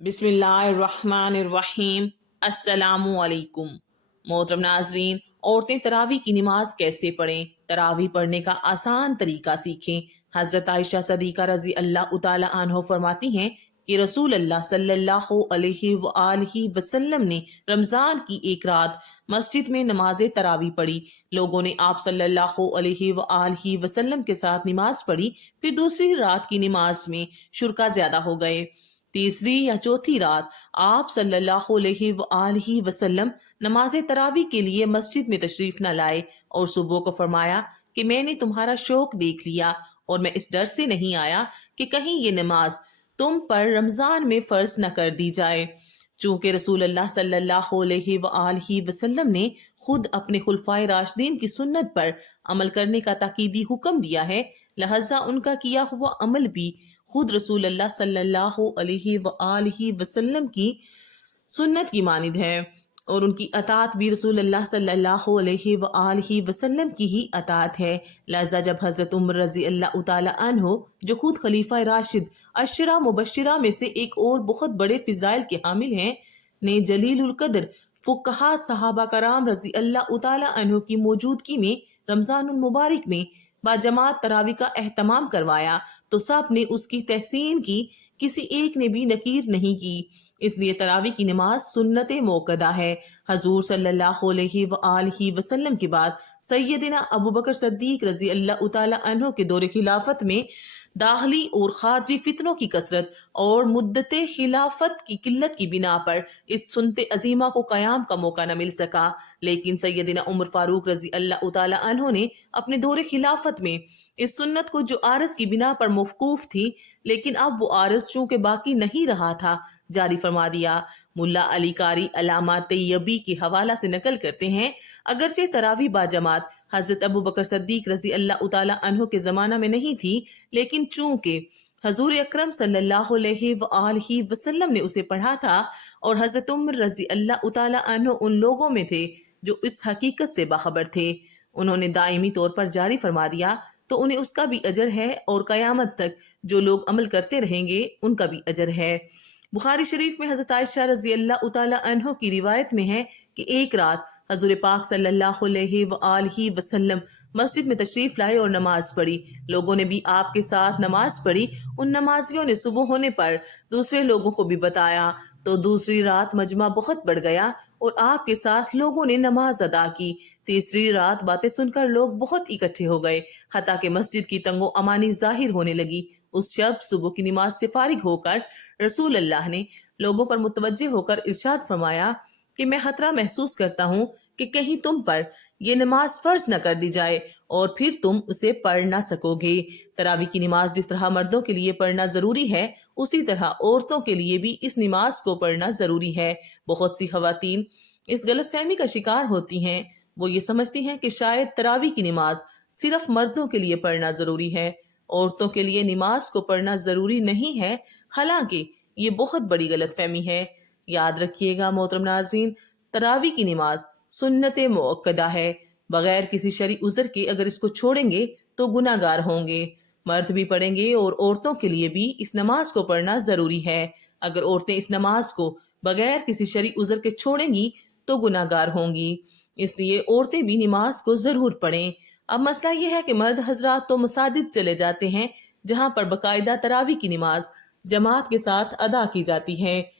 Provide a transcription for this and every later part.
बिस्मिल्लाहिर्रहमानिर्रहीम। अस्सलामुअलैकुम। मोहतरम नाजरीन, औरतें तरावी की नमाज कैसे पढ़ें, तरावी पढ़ने का आसान तरीका सीखें। हज़रत आयशा सदीक़ा रज़ी अल्लाह ताला अन्हा फरमाती हैं कि रसूल अल्लाह सल्लल्लाहु अलैहि वआलिहि वसल्लम ने रमज़ान की एक रात मस्जिद में नमाज तरावी पढ़ी। लोगों ने आप सल्लल्लाहु अलैहि वआलिहि वसल्लम के साथ नमाज पढ़ी। फिर दूसरी रात की नमाज में शुरका ज्यादा हो गए। तीसरी या चौथी रात आप सल्लल्लाहु अलैहि वसल्लम नमाज तरावी के लिए मस्जिद में तशरीफ न लाए और सुबह को फरमाया कि मैंने तुम्हारा शौक देख लिया और मैं इस डर से नहीं आया कि कहीं ये नमाज तुम पर रमजान में फर्ज न कर दी जाए। चूंकि रसूल अल्लाह सल्लल्लाहु अलैहि वसल्लम ने खुद अपने खुलफाए राशिदीन की सुन्नत पर अमल करने का ताकीदी हुक्म दिया है, लिहाजा उनका किया हुआ अमल भी खुद रसूल अल्लाह सल्लल्लाहु अलैहि वसल्लम की सुन्नत की मानिद है और उनकी अतात भी रसूल अल्लाह सल्लल्लाहु अलैहि वसल्लम की ही अतात है। लिहाजा जब हज़रत उमर रज़ी अल्लाह ताला अन्हो, जो खुद खलीफा राशिद अशरा मुबश्शिरा में से एक और बहुत बड़े फिजाइल के हामिल हैं, ने जलीलुल कद्र फुक़हा सहाबा कराम रज़ी अल्लाह ताला अन्हो की मौजूदगी में रमज़ानुल मुबारक में बाजमात तरावी का एहतमाम करवाया तो सब ने उसकी तहसीन की, किसी एक ने भी नकीर नहीं की। इसलिए तरावी की नमाज सुन्नत मोकदा है। हजूर सल्लल्लाहु अलैहि वसल्लम के बाद सैयदना अबू बकर सिद्दीक रजी अल्लाह ताला अन्हो के दौरे खिलाफत में दाखिली और खारजी फितनों की कसरत और मुद्दत खिलाफत की किल्लत की बिना पर इस सुन्नत अजीमा को कयाम का मौका न मिल सका। लेकिन सैयदना उमर फारूक रजी अल्लाह ताला अन्हो ने अपने दौरे खिलाफत में इस सुन्नत को, जो आरज की बिना पर मौकूफ थी लेकिन अब वो आरज चूंकि बाकी नहीं रहा था, जारी फरमा दिया। मुल्ला अली कारी अलामा तैयबी के हवाला से नकल करते हैं, अगरचे तरावी बाजमात हजरत अबू बकर सिद्दीक रजी अल्लाह ताला अन्हो के जमाना में नहीं थी, लेकिन चूंकि हजूर अकरम सल्लल्लाहु अलैहि वसल्लम ने उसे पढ़ा था और हजरत उमर रजी अल्लाह ताला अन्हो उन लोगों में थे जो इस हकीकत से बाखबर थे, उन्होंने दायमी तौर पर जारी फरमा दिया तो उन्हें उसका भी अजर है और कयामत तक जो लोग अमल करते रहेंगे उनका भी अजर है। बुखारी शरीफ में हजरत आयशा रजी अल्लाह ताला अन्हो की रिवायत में है कि एक रात हजूर पाक सल्लल्लाहु अलैहि वसल्लम मस्जिद में तशरीफ लाए और नमाज पढ़ी। लोगों ने भी आपके साथ नमाज पढ़ी। उन नमाजियों ने सुबह होने पर दूसरे लोगों को भी बताया तो दूसरी रात मजमा बहुत बढ़ गया और आपके साथ लोगों ने नमाज अदा की। तीसरी रात बातें सुनकर लोग बहुत इकट्ठे हो गए, हत्ता कि मस्जिद की तंगो अमानी जाहिर होने लगी। उस शब सुबह की नमाज से फारिग होकर रसूल अल्लाह ने लोगों पर मुतवज्जे होकर इरशाद फरमाया कि मैं खतरा महसूस करता हूँ कि कहीं तुम पर ये नमाज फर्ज न कर दी जाए और फिर तुम उसे पढ़ ना सकोगे। तरावी की नमाज जिस तरह मर्दों के लिए पढ़ना जरूरी है, उसी तरह औरतों के लिए भी इस नमाज को पढ़ना जरूरी है। बहुत सी खवातीन इस गलतफहमी का शिकार होती हैं, वो ये समझती हैं कि शायद तरावी की नमाज सिर्फ मर्दों के लिए पढ़ना जरूरी है, औरतों के लिए नमाज को पढ़ना जरूरी नहीं है। हालांकि ये बहुत बड़ी गलतफहमी है। याद रखिएगा मोहतरम नाज़रीन, तरावी की नमाज सुन्नत मुअक्कदा है। बगैर किसी शरई उज़र के अगर इसको छोड़ेंगे तो गुनाहगार होंगे। मर्द भी पढ़ेंगे और औरतों के लिए भी इस नमाज को पढ़ना जरूरी है। अगर औरतें इस नमाज को बगैर किसी शरई उज़र के छोड़ेंगी तो गुनाहगार होंगी। इसलिए औरतें भी नमाज को जरूर पढ़ें। अब मसला यह है कि मर्द हजरात तो मसाजिद चले जाते हैं जहां पर बाकायदा तरावी की नमाज जमात के साथ अदा की जाती है,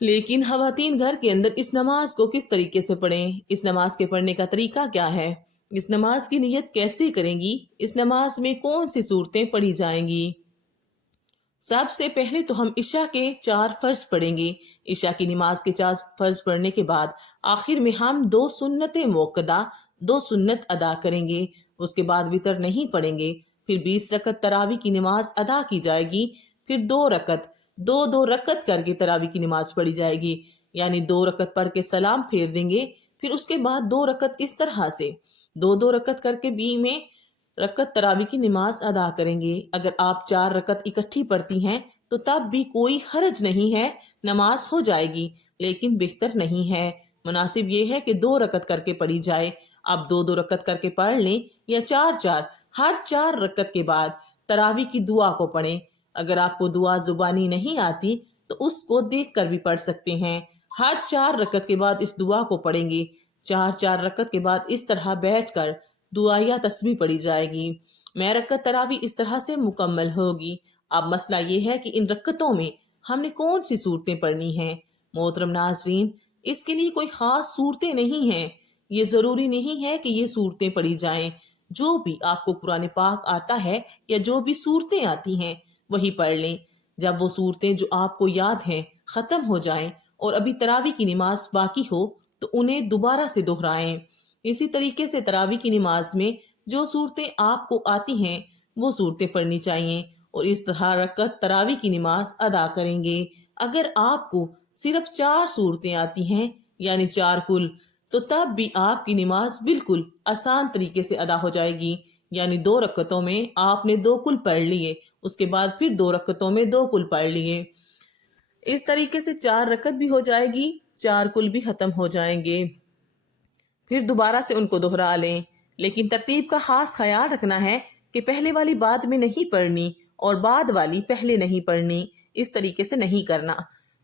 लेकिन खवातीन घर के अंदर इस नमाज को किस तरीके से पढ़ें, इस नमाज के पढ़ने का तरीका क्या है, इस नमाज की नियत कैसे करेंगी, इस नमाज में कौन सी सूरतें पढ़ी जाएंगी। सबसे पहले तो हम इशा के 4 फर्ज पढ़ेंगे। इशा की नमाज के 4 फर्ज पढ़ने के बाद आखिर में हम 2 सुन्नत मुअक्कदा, 2 सुन्नत अदा करेंगे। उसके बाद वितर नहीं पढ़ेंगे। फिर 20 रकत तरावी की नमाज अदा की जाएगी। फिर 2 रकत 2-2 रकत करके तरावी की नमाज पढ़ी जाएगी, यानी 2 रकत पढ़ के सलाम फेर देंगे। फिर उसके बाद 2 रकत इस तरह से 2-2 रकत करके 20 में रकत तरावी की नमाज अदा करेंगे। अगर आप 4 रकत इकट्ठी पढ़ती हैं तो तब भी कोई हर्ज नहीं है, नमाज हो जाएगी, लेकिन बेहतर नहीं है। मुनासिब ये है कि 2 रकत करके पढ़ी जाए। आप 2-2 रकत करके पढ़ लें या 4-4, हर 4 रकत के बाद तरावी की दुआ को पढ़ें। अगर आपको दुआ जुबानी नहीं आती तो उसको देख कर भी पढ़ सकते हैं। हर 4 रकत के बाद इस दुआ को पढ़ेंगे। 4 रकत के बाद इस तरह बैठकर दुआ या तस्बीह पढ़ी जाएगी। मैं रकत तरावी इस तरह से मुकम्मल होगी। अब मसला ये है कि इन रकतों में हमने कौन सी सूरतें पढ़नी हैं। मोहतरम नाज़रीन, इसके लिए कोई ख़ास सूरतें नहीं हैं। ये ज़रूरी नहीं है कि ये सूरतें पढ़ी जाएं। जो भी आपको कुरान पाक आता है या जो भी सूरतें आती हैं वही पढ़ लें। जब वो सूरतें जो आपको याद हैं ख़त्म हो जाएं और अभी तरावी की नमाज बाकी हो तो उन्हें दोबारा से दोहराएं। इसी तरीके से तरावी की नमाज में जो सूरतें आपको आती हैं वो सूरतें पढ़नी चाहिए और इस तरह रकत तरावी की नमाज अदा करेंगे। अगर आपको सिर्फ 4 सूरतें आती हैं यानी 4 कुल, तो तब भी आपकी नमाज बिल्कुल आसान तरीके से अदा हो जाएगी। यानी 2 रकतों में आपने 2 कुल पढ़ लिए, उसके बाद फिर 2 रकतों में 2 कुल पढ़ लिए। इस तरीके से 4 रकत भी हो जाएगी, 4 कुल भी खत्म हो जाएंगे। फिर दोबारा से उनको दोहरा लें, लेकिन तरतीब का खास ख्याल रखना है कि पहले वाली बाद में नहीं पढ़नी और बाद वाली पहले नहीं पढ़नी। इस तरीके से नहीं करना।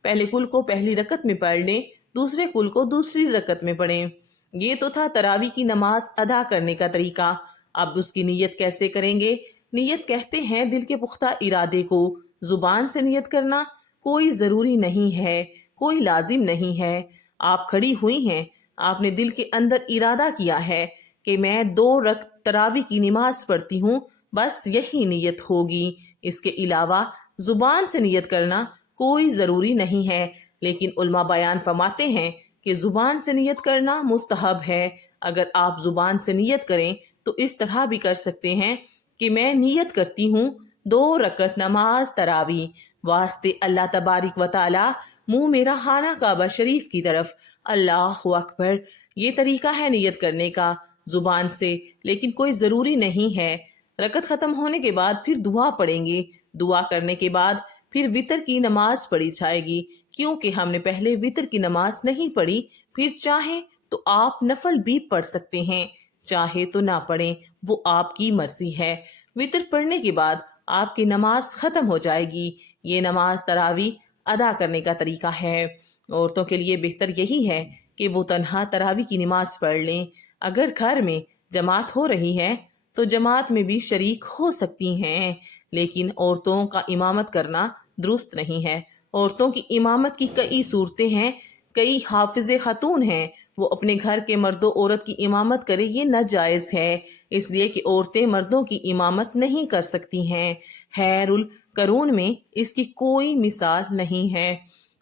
पहले कुल को पहली रकत में पढ़ लें, दूसरे कुल को दूसरी रकत में पढ़ें। ये तो था तरावी की नमाज अदा करने का तरीका। अब उसकी नीयत कैसे करेंगे? नीयत कहते हैं दिल के पुख्ता इरादे को। जुबान से नीयत करना कोई ज़रूरी नहीं है, कोई लाजिम नहीं है। आप खड़ी हुई हैं, आपने दिल के अंदर इरादा किया है कि मैं 2 रकत तरावी की नमाज पढ़ती हूँ, बस यही नीयत होगी। इसके अलावा जुबान से नीयत करना कोई ज़रूरी नहीं है, लेकिन उल्मा बयान फरमाते हैं कि जुबान से नीयत करना मुस्तहब है। अगर आप जुबान से नीयत करें तो इस तरह भी कर सकते हैं कि मैं नीयत करती हूँ 2 रकत नमाज तरावी वास्ते अल्लाह तबारिक व ताला मुँह मेरा खाना काबा शरीफ की तरफ, अल्लाहु अकबर। ये तरीका है नीयत करने का जुबान से, लेकिन कोई ज़रूरी नहीं है। रकत ख़त्म होने के बाद फिर दुआ पढ़ेंगे। दुआ करने के बाद फिर वितर की नमाज पढ़ी जाएगी, क्योंकि हमने पहले वितर की नमाज नहीं पढ़ी। फिर चाहे तो आप नफल भी पढ़ सकते हैं, चाहे तो ना पढ़ें, वो आपकी मर्जी है। वितर पढ़ने के बाद आपकी नमाज ख़त्म हो जाएगी। ये नमाज तरावी अदा करने का तरीका है। औरतों के लिए बेहतर यही है कि वो तन्हा तरावी की नमाज पढ़ लें। अगर घर में जमात हो रही है तो जमात में भी शरीक हो सकती हैं, लेकिन औरतों का इमामत करना दुरुस्त नहीं है। औरतों की इमामत की कई सूरतें हैं, कई हाफिज़े खातून हैं, वो अपने घर के मर्दों औरत की इमामत करे, ये नाजायज़ है, इसलिए कि औरतें मर्दों की इमामत नहीं कर सकती हैं। हैरुल करून में इसकी कोई मिसाल नहीं है।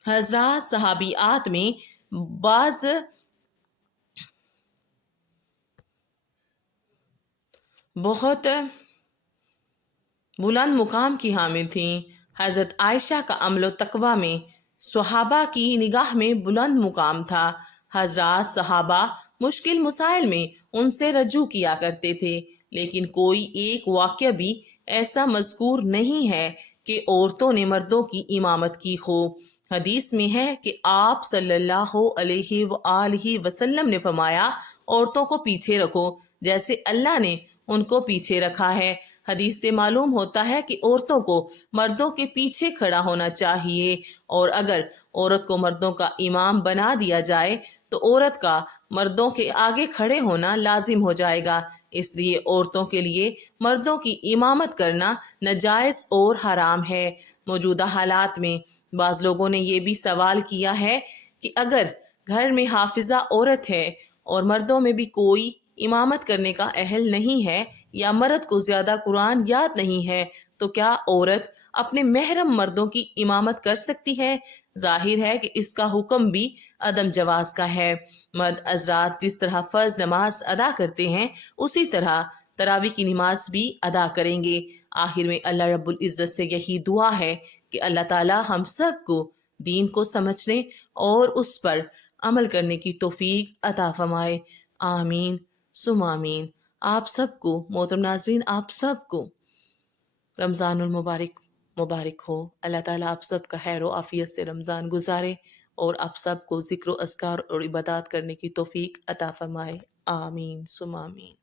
हजरात सहाबियात में बाज बहुत बुलंद मुकाम की हामिल थीं। हज़रत आयशा का अमलो तकवा में सहाबा की निगाह में बुलंद मुकाम था। हजरात सहाबा मुश्किल मसाइल में उनसे रजू किया करते थे, लेकिन कोई एक वाक़या भी ऐसा मज़कूर नहीं है कि औरतों ने मर्दों की इमामत की हो। हदीस में है कि आप सल्लल्लाहु अलैहि वसल्लम ने फरमाया, औरतों को पीछे रखो जैसे अल्लाह ने उनको पीछे रखा है। हदीस से मालूम होता है कि औरतों को मर्दों के पीछे खड़ा होना चाहिए, और अगर औरत को मर्दों का इमाम बना दिया जाए तो औरत का मर्दों के आगे खड़े होना लाजिम हो जाएगा। इसलिए औरतों के लिए मर्दों की इमामत करना नाजायज़ और हराम है। मौजूदा हालात में बाज़ लोगों ने ये भी सवाल किया है कि अगर घर में हाफिज़ा औरत है और मर्दों में भी कोई इमामत करने का अहल नहीं है या मर्द को ज़्यादा कुरान याद नहीं है, तो क्या औरत अपने महरम मर्दों की इमामत कर सकती है? जाहिर है कि इसका हुक्म भी अदम जवाज़ का है। मर्द हज़रात जिस तरह फ़र्ज नमाज अदा करते हैं उसी तरह तरावी की नमाज भी अदा करेंगे। आखिर में अल्लाह रब्बुल इज़्ज़त से यही दुआ है कि अल्लाह ताला हम सब को दीन को समझने और उस पर अमल करने की तौफीक अता फरमाए। आमीन सुम आमीन। आप सबको मोहतरम नाज़रीन, आप सबको रमज़ानुल मुबारक मुबारक हो। अल्लाह ताला आप सब का खैर व आफ़ियत से रमज़ान गुजारे और आप सबको ज़िक्र व अस्कार और इबादत करने की तौफीक अता फरमाए। आमीन सुम आमीन।